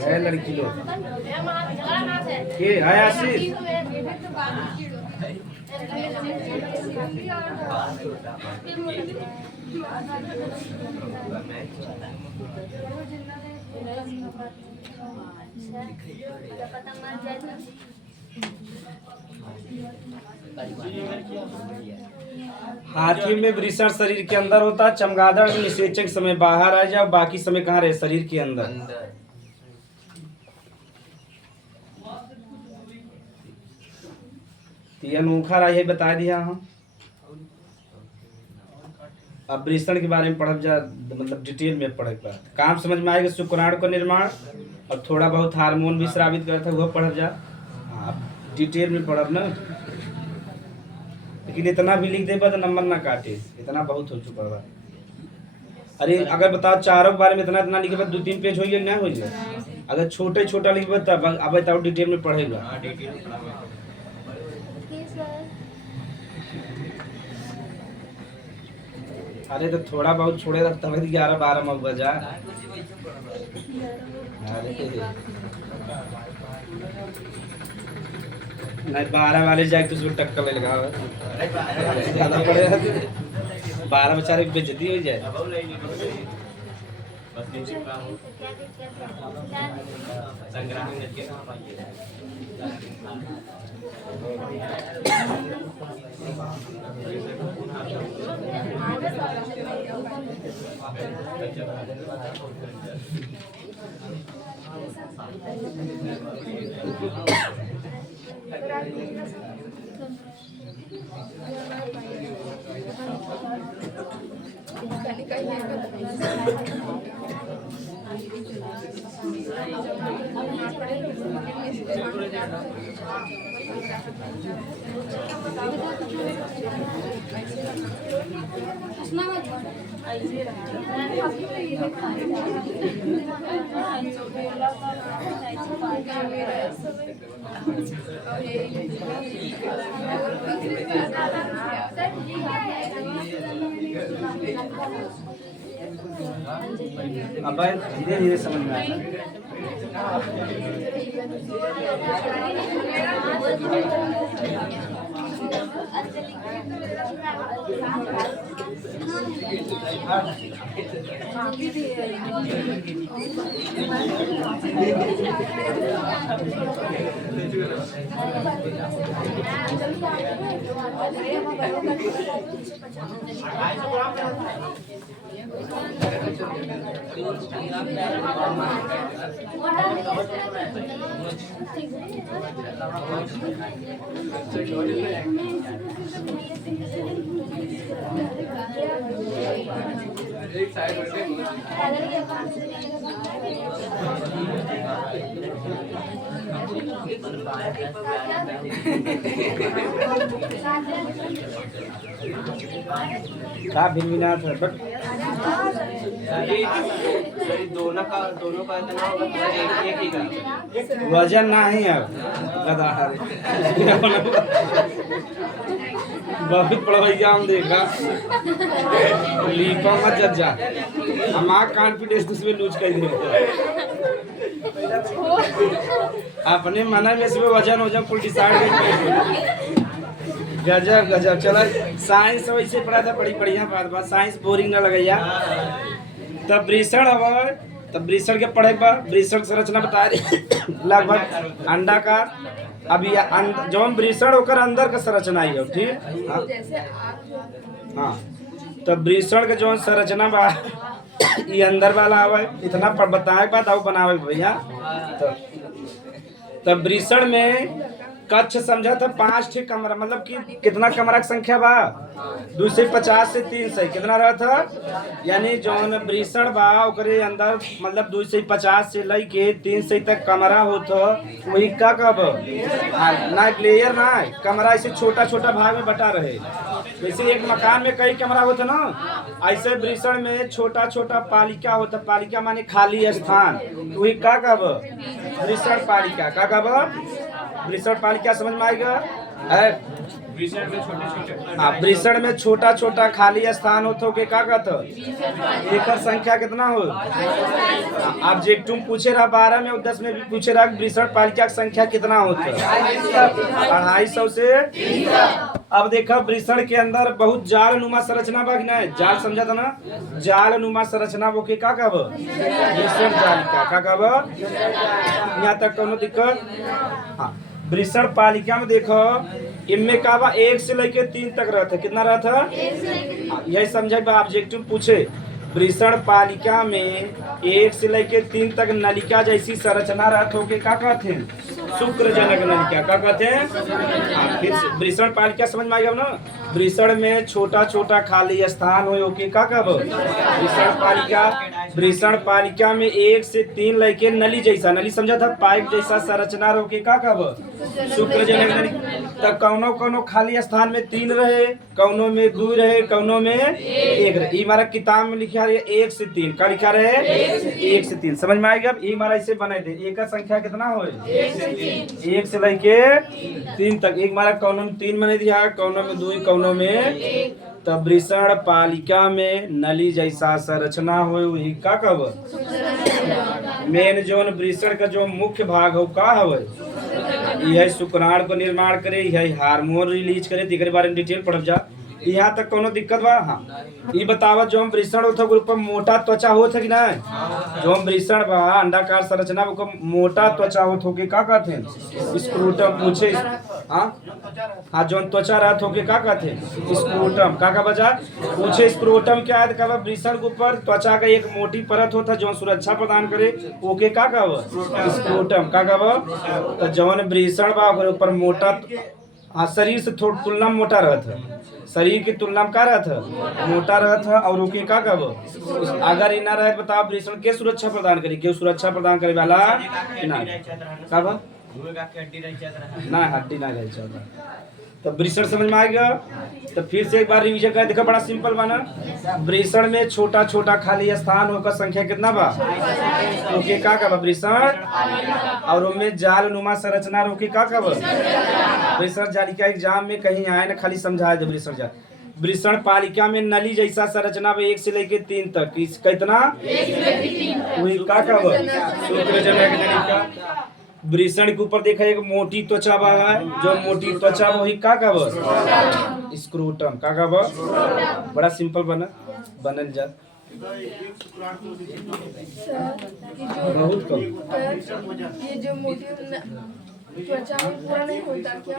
है लड़की लोग है आशीष हाथी में वृषण शरीर के अंदर होता है चमगादड़ में निषेचन समय बाहर आ जाए बाकी समय कहाँ रहे शरीर के अंदर। ये अनोखा रहा ये बता दिया हम। अब वृषण के बारे में पढ़ब जा मतलब डिटेल में पढ़े का काम समझ में आएगा शुक्राणु का निर्माण और थोड़ा बहुत हार्मोन भी स्रावित करता है वो पढ़ब जा डिटेल में पढ़ब ना लेकिन इतना भी लिख देगा तो नंबर ना काटे इतना बहुत हो चुका है। अरे अगर बताओ चारों के बारे में इतना लिखे 2-3 पेज हो गया ना हो जाए अगर छोटे छोटा लिखे तब अब बताओ डिटेल में पढ़ेगा। अरे तो थोड़ा बहुत छोड़े रखता है 11-12 बजा नहीं 12 वाले जाए तो उसमें टक्कर ले लगा 12 बेचारे बेइज्जती हो जाए। अब धीरे धीरे समझ में आएगा। क्या भिन्न था बट दोनों का इतना होगा, एक ही का वजन ना ही अब गधा बहुत पढ़वैया हम देखा लीपा मत जज्जा हमारा कॉन्फिडेंस इसमें लूज कर दे अपने मन में इसमें वजन कुल डिसाइड कर गजब गजब। चलो साइंस वैसे पढ़ा था, बड़ी बढ़िया बात साइंस बोरिंग ना लगैया। तब वृषण हवा तब वृषण के पढ़े बा वृषण संरचना बता रही लगभग अंडा का अभी जौन वृषण होकर अंदर का संरचना ही हो ठीक हाँ। तब वृषण के जौन संरचना बा ये अंदर वाला हवा इतना बताए बाद आओ बनावे भैया। तब वृषण में कक्ष समझा था 5 ठीक कमरा मतलब कि कितना कमरा की संख्या बा 250 से 300 कितना रहा था यानी जौन वृषण बा ओकरे अंदर मतलब 250 से लेके 300 तक कमरा होता वही का कब ना लेयर ना कमरा ऐसे छोटा छोटा भाग में बटा रहे। वैसे एक मकान में कई कमरा होता ना ऐसे वृषण में छोटा छोटा पालिका होता। पालिका माने खाली स्थान वही का कब वृषण पालिका का कब वृषण पालिका समझ में आएगा। वृषण में छोटा छोटा खाली स्थान हो तो के का कहता एक संख्या कितना हो ऑब्जेक्टिव पूछे रहा 12 में 10 में भी पूछे रहा वृषण पालिका की संख्या कितना होता 250 से। अब देखा वृषण के अंदर बहुत जाल नुमा संरचना बा ना जाल समझा था ना जाल नुमा संरचना वो के का कब वृषण जालिका का कब यहाँ तक कोनो दिक्कत। हाँ वृषण पालिका में देखो इनमें का बा 1 से लेके 3 तक रहता कितना रहता यही समझे ऑब्जेक्टिव पूछे वृषण पालिका में 1 से लेके 3 तक नलिका जैसी संरचना रहत होके का कहते हैं शुक्रजनक नलिका का कहते हैं। फिर वृषण पालिका समझ में आ गया ना वृषण में छोटा छोटा खाली स्थान हो के का कब वृषण पालिका में 1 से 3 लेके नली जैसा नली समझा था पाइप जैसा संरचना रोके का कब शुक्रजनक नली। तब कौनो कौनो खाली स्थान में 3 रहे कौनो में 2 रहे कौनो में 1 रहे। ये हमारा किताब में लिखा है 1 से 3 का लिखा रहे 1 से 3 समझ में आएगा। ये हमारा ऐसे बने थे एक का संख्या कितना हो 1 से लेके 3 तक। एक हमारा कौनो में 3 बने दिया कौनो में 2 कौनो में। तब वृषण पालिका में नली जैसा संरचना हो वही का कब मेन जोन वृषण का जो मुख्य भाग हो का हवे यह शुक्राणु को निर्माण करे यह हार्मोन रिलीज करे तीसरे बारे में डिटेल पढ़ जा यहाँ तक कोनो दिक्कत बा। हाँ ये बतावा जो हम वृषण होता ग्रुप पर मोटा त्वचा होता कि ना जो हम वृषण बा अंडाकार संरचना को मोटा त्वचा होत होके का कहते हैं स्क्रूटम पूछे। हाँ जो त्वचा रहत होके का कहते हैं स्क्रूटम का बजा पूछे स्क्रूटम क्या है कब वृषण के ऊपर त्वचा का एक मोटी परत होता जो सुरक्षा प्रदान करे ओके का कब स्क्रूटम का कब। तो जौन वृषण बा ऊपर मोटा हाँ शरीर से थोड़ा तुलना में मोटा रहता शरीर की तुलना में का रहता मोटा रहता और ओके का कब अगर इना रहे बताओ वृषण के सुरक्षा प्रदान करे के सुरक्षा प्रदान करे वाला ना कब ना हड्डी ना रह चाहता तो वृषण समझ में आ गया। तो फिर से एक बार रिवीजन कर देखो, बड़ा सिंपल बना। वृषण में छोटा छोटा खाली स्थान होकर संख्या कितना बा? ओके का बा वृषण, और उनमें जाल नुमा संरचना रोके का बा? वृषण जालिका एग्जाम में कहीं आए ना, खाली समझाए दे वृषण जाल। वृषण पालिका में नली जैसा संरचना में 1 से लेके 3 तक, कितना? वही का बा? शुक्रजनक नलिका। वृषण के ऊपर देखा एक मोटी त्वचा बा है, जो मोटी त्वचा वही का बा? स्क्रोटम का बा? बड़ा सिंपल बनल जा। बहुत कम। ये जो मोटी त्वचा में पूरा नहीं होता क्या?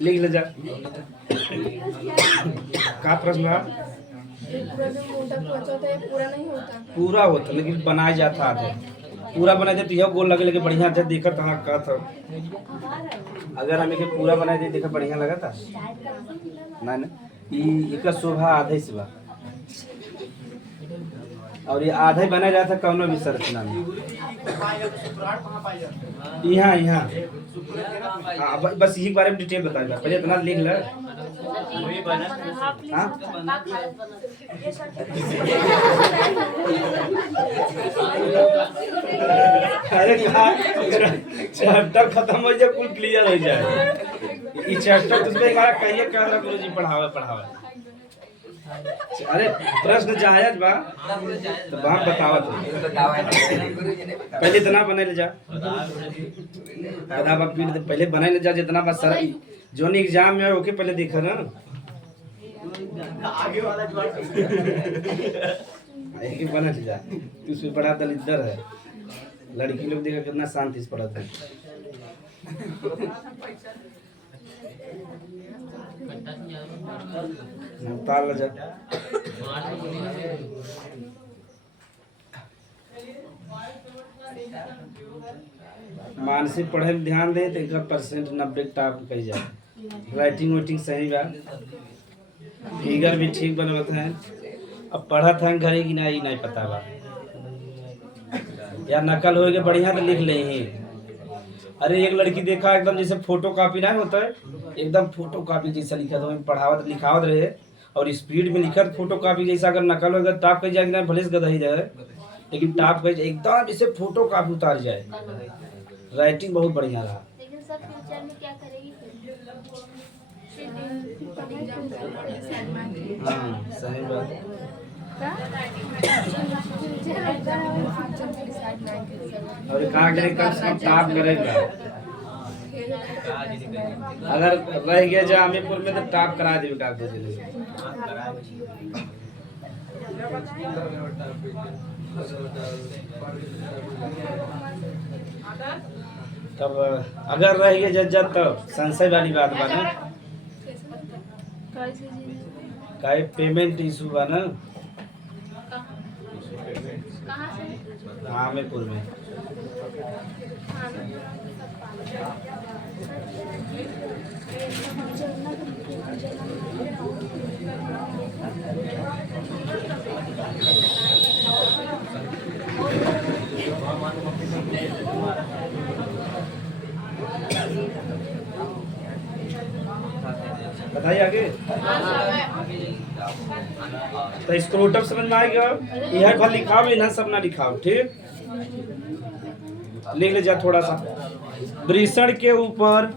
लिख ले जा। का प्रश्न है? ये पूरा जो मोटा त्वचा होता है ये पूरा नहीं होता? पूरा होता, लेकिन बनाया जाता है। पूरा बना दे तो यह गोल लगे बढ़िया था, देखा था का था। अगर हमें के पूरा बना दे देखा बढ़िया लगा था ना ना। इसका शोभा आधे से बा, और ये आधा ही बना जाता कौनो भी संरचना में। यहाँ यहाँ बस यही बारे में डिटेल बताएगा, पहले इतना लिख ले। अरे चैप्टर खत्म हो जाए, कुल क्लियर हो जाए। ये चैप्टर तुझमें हमारा कहिए क्या गुरुजी पढ़ावे। अरे प्रश्न जायज बा तो हम बतावत पहले इतना बना ले जा, आधा पीट पहले बना ले जा जितना बस सर जो एग्जाम में ओके पहले देखा ना। एक बना ले जा, उसमें बड़ा दलिद्दर है। लड़की लोग देखा कितना शांति से पढ़ा था। ताल जा। मानसिक पढ़े में ध्यान दे तो इनका परसेंट 90 टॉप कही जाए। राइटिंग वाइटिंग सही बा, फिगर भी ठीक बनवत है। अब पढ़त है घरे की नहीं पता बा, या नकल हो गए बढ़िया तो लिख ले ही। अरे एक लड़की देखा एकदम जैसे फोटो कॉपी नहीं होता है, एकदम फोटो कॉपी जैसा लिखा था, पढ़ावत लिखावत रहे और स्पीड में लिखा फोटो कॉपी जैसा। अगर नकल होगा टाप कर जाएगा भले से गधा ही जाए, लेकिन टाप कर एकदम जैसे फोटो कॉपी उतार जाए। राइटिंग बहुत बढ़िया रहा। लेकिन सब फ्यूचर में क्या करेगी फिर? हाँ सही बात। और कहाँ करे कम से कम टाप करेगा। अगर रह गया जा अमीरपुर में तो टाप करा देवे डॉक्टर जी। तब अगर रह गया जज तो संशय वाली बात बा ना, काहे पेमेंट इशू बा ना। आमीरपुर में बताइए आगे। तो स्क्रोटम समझ में आ गया। यह भर लिखाओ, इन्हें सब ना लिखाओ, ठीक। लिख ले जा थोड़ा सा। वृषण के ऊपर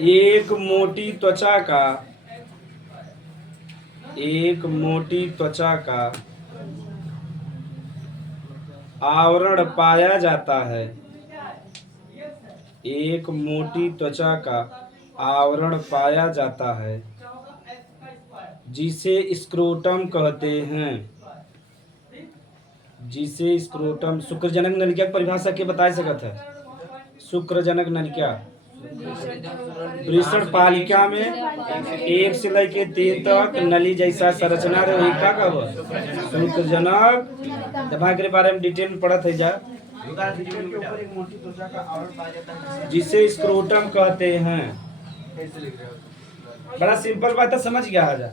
एक मोटी त्वचा का आवरण पाया जाता है। एक मोटी त्वचा का आवरण पाया जाता है जिसे स्क्रोटम कहते हैं। जिसे स्क्रोटम शुक्रजनक नलिका की परिभाषा के बता सकत है। शुक्रजनक नलिका वृषण पालिका में 1 से लेके 3 तक नली जैसा संरचना रही का शुक्रजनक। दवा के बारे में डिटेल में पढ़त है जा। जिसे स्क्रोटम कहते हैं। बड़ा सिंपल बात है, समझ गया आजा।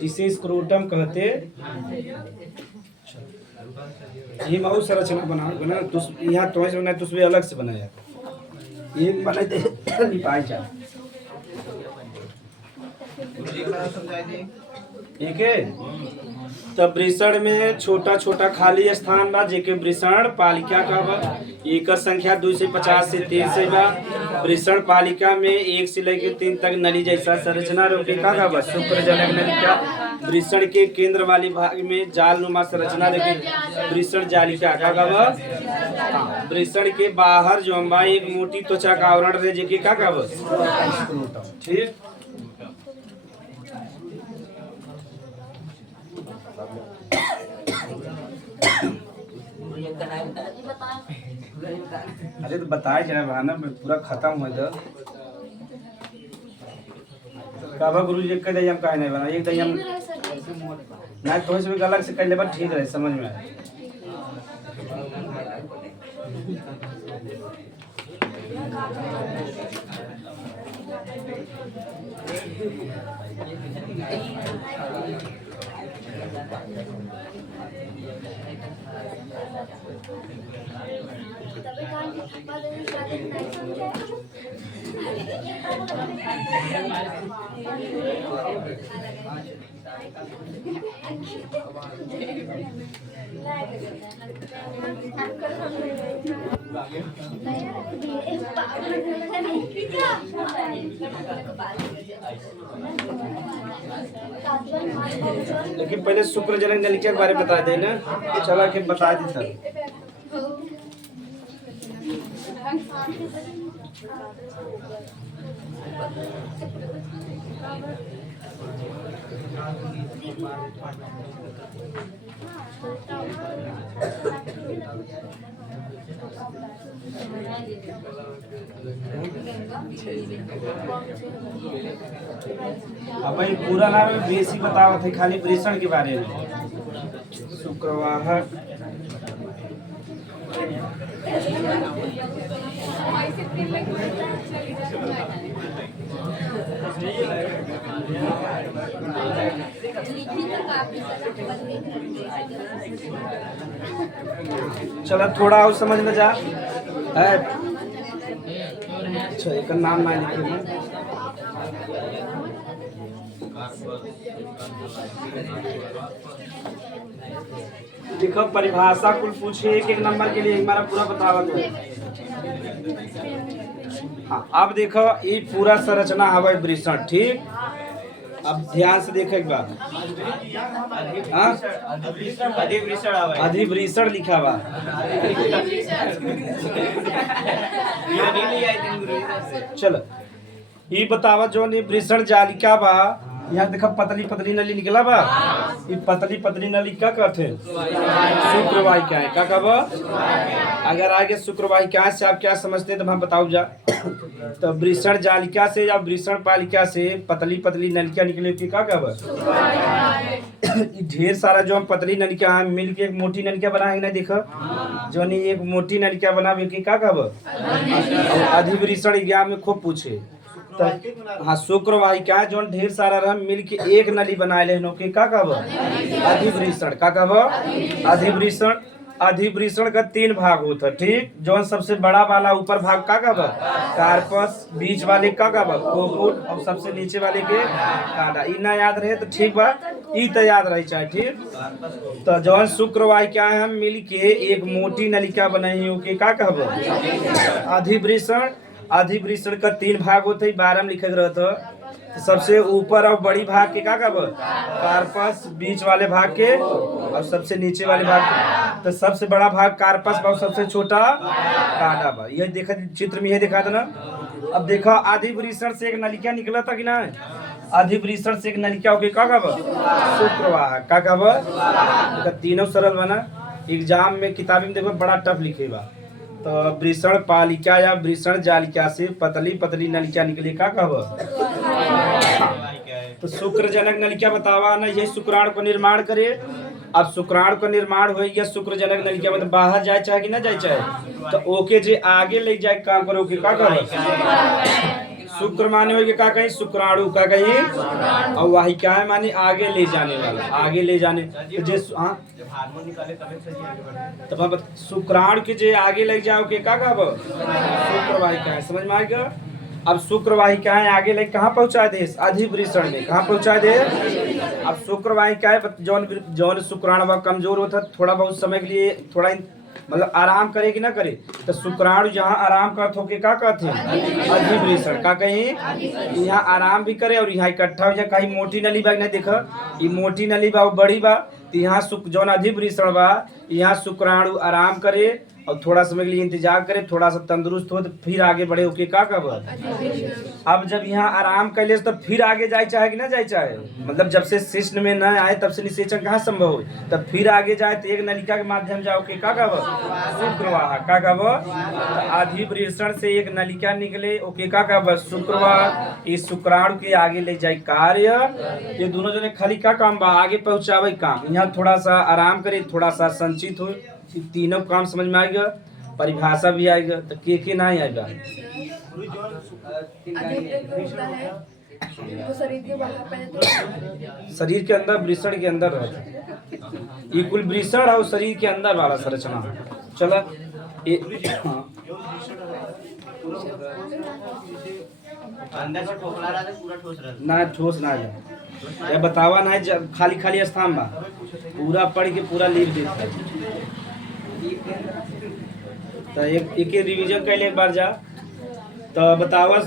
जिसे स्क्रोटम कहते, ये मऊ संरचना बना तो यहाँ तो बनाया तो उसमें अलग से बनाया, एक बना दे लिपाई जा ठीक है। तब वृषण में छोटा छोटा खाली स्थान बा जेके वृषण पालिका का बा। एकर संख्या 250 से 300 बा। वृषण पालिका में 1 से लेकर 3 तक नली जैसा संरचना रोके का बा। शुक्रजनक नलिका वृषण के केंद्र वाली भाग में जाल नुमा संरचना देखे वृषण जालिका का बा। वृषण के बाहर जो बा एक मोटी त्वचा का आवरण रहे जेके का बा ठीक। अरे तो बताए जाए बहाना पूरा खत्म हो गया। काबा गुरु जी कह दे हम काहे नहीं बना, एक दे हम ना तो से अलग से कर ले बस ठीक रहे समझ में आए। लेकिन पहले शुक्रजनक नलिका के बारे में बता दे ना, चला के बता दी सर। अब भाई पूरा नाम में बेसिक बतावत है खाली वृषण के बारे में। शुक्रवाहक चलो थोड़ा और समझ में जा है। अच्छा एक नाम ना लिखे देखो परिभाषा कुल पूछे एक एक नंबर के लिए हमारा पूरा बतावा तो। हाँ अब देखो ये पूरा संरचना हवा वृषण ठीक। अब ध्यान से देखे एक बार अधिवृषण लिखा हुआ। चलो ये बतावा जो वृषण जालिका बा, यहाँ देखा पतली पतली नली निकला बा। ये पतली पतली नली क्या कहते हैं? शुक्रवाहिका है। क्या कहा? अगर आगे शुक्रवाहिका से आप क्या समझते हैं तो हम बताओ जा। तो वृषण जालिका से या वृषण पालिका से पतली पतली नलिका निकले की क्या कहा? ढेर सारा जो हम पतली नलिका हम मिल के एक मोटी नलिका बना है ना, देखो जो नहीं एक मोटी नलिका बना क्या कहा? अधिवृषण एग्जाम में खूब पूछे। हाँ शुक्रवाहिका जो ढेर सारा रह मिल के एक नली बनाए लेनो के का कहब? अधिवृषण। का कहब? अधिवृषण। अधिवृषण का 3 भाग होता ठीक। जो सबसे बड़ा वाला ऊपर भाग का कहब? कार्पस। बीच वाले का कहब? कोकुल। और सबसे नीचे वाले के कांडा। ई ना याद रहे तो ठीक बा, ई तो याद रहे चाहे ठीक। तो जो शुक्रवाहिका हम मिल के एक मोटी नलिका बनाई हो के का कहब? अधिवृषण। अधिवृषण का 3 भाग होते हैं, 12 में लिखे रहता। तो सबसे ऊपर और बड़ी भाग के क्या कहब? कार्पस। बीच वाले भाग के और सबसे नीचे वाले भाग के। तो सबसे बड़ा भाग कार्पस और सबसे छोटा कांडा बा। ये देखा चित्र में ये दिखा था ना। अब देखो अधिवृषण से एक नलिका निकला था कि ना? अधिवृषण से एक नलिका होके क्या कहब? शुक्रवाहक। का कहब? तीनों सरल बना। एग्जाम में किताबी में देखो बड़ा टफ लिखे बा। तो वृषण पालिका या वृषण जालिका से पतली पतली नलिका निकले का कहब? तो शुक्रजनक नलिका बतावा ना, यही शुक्राणु का निर्माण करे। अब शुक्राणु का निर्माण हो गया शुक्रजनक नलिका मतलब बाहर जाए चाहे कि ना जाए चाहे, तो ओके जे आगे ले जाए काम करो के का कहब? शुक्र माने हो का कहीं शुक्राणु का कहीं, और वाहिकाएं माने आगे ले जाने वाला, आगे ले जाने। तो जे हाँ जब हार्मोन निकाले तभी सही आगे बढ़े। तब अब शुक्राणु के जे आगे लग जाओ के का कहब शुक्र वाहिकाएं, समझ में आएगा। अब शुक्र वाहिकाएं आगे लग कहाँ पहुंचा दे, अधिवृषण में कहाँ पहुंचा दे। अब शुक्र वाहिकाएं जौन जौन शुक्राणु कमजोर होता थोड़ा बहुत समय के लिए थोड़ा मतलब आराम करे कि ना करे, तो शुक्राणु जहाँ आराम करत होके का कहते हैं अधिवृषण का कहीं, यहाँ आराम भी करे और यहाँ इकट्ठा हो जाए। कहीं मोटी नली बा नहीं देखा, ये मोटी नली बा बड़ी बा, तो यहाँ जौन अधिवृषण बा यहाँ शुक्राणु आराम करे और थोड़ा समय के लिए इंतजार करे, थोड़ा सा तंदुरुस्त हो तो फिर आगे बढ़े ओके का कब। अब जब यहाँ आराम कर ले तो फिर आगे जाए चाहे कि ना जाए चाहे, मतलब जब से शिश्न में न आए तब से निषेचन कहाँ संभव हो, तब फिर आगे जाए तो एक नलिका के माध्यम जाओ के का कब शुक्रवाह का कब। अधिवृषण से एक नलिका निकले ओके का कब शुक्रवाह। इस शुक्राणु के आगे ले जाए कार्य, ये दोनों जने खाली का काम बा आगे पहुंचावे काम, यहाँ थोड़ा सा आराम करे थोड़ा सा संचित हो, तीनों काम समझ में आएगा, परिभाषा भी आएगा, तो के ना आएगा। अधिवृषण होता है वो शरीर के बाहर पैदा, शरीर के अंदर वृषण के अंदर रहता है, ये कुल वृषण है और शरीर के अंदर वाला संरचना। चलो अंदर से खोखला रहा था पूरा ठोस रहा था। ना ठोस ना जाए, ये बतावा ना है खाली खाली स्थान बा, पूरा पढ़ के पूरा लिख देता है। तो एक रिवीजन कर ले एक बार जा, तो बतावा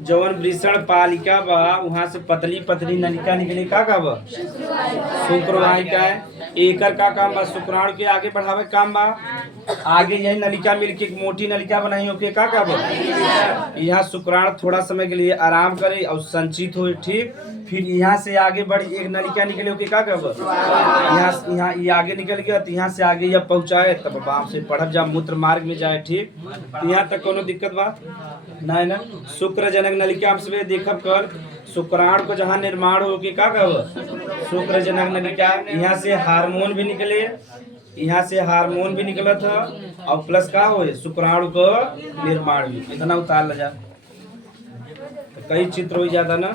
जवन वृषण पालिका बा वहाँ से पतली पतली नलिका निकले का बा शुक्रवाहिका है। एकर का काम बा शुक्राणु के आगे बढ़ावे काम बा, आगे यही नलिका मिलके एक मोटी नलिका बनाई होके का बा यहाँ शुक्राणु थोड़ा समय के लिए आराम करे और संचित हो, ठीक। फिर यहाँ से आगे बढ़ी एक नलिका निकले होके का बा यहाँ ये आगे निकल गया, तो यहाँ से आगे यह पहुँचाए तब वहाँ से पढ़ब जा मूत्र मार्ग में जाए, ठीक। तो यहाँ तक कोनो दिक्कत बा ना, ना। शुक्र जनक नलिका हम सब देखब कर शुक्राणु को जहाँ निर्माण हो के का कहब शुक्र जनक नलिका, यहाँ से हार्मोन भी निकले, यहाँ से हार्मोन भी निकला था और प्लस का हो शुक्राणु को निर्माण भी। इतना उतार ल जा तो कई चित्र हो जाता ना।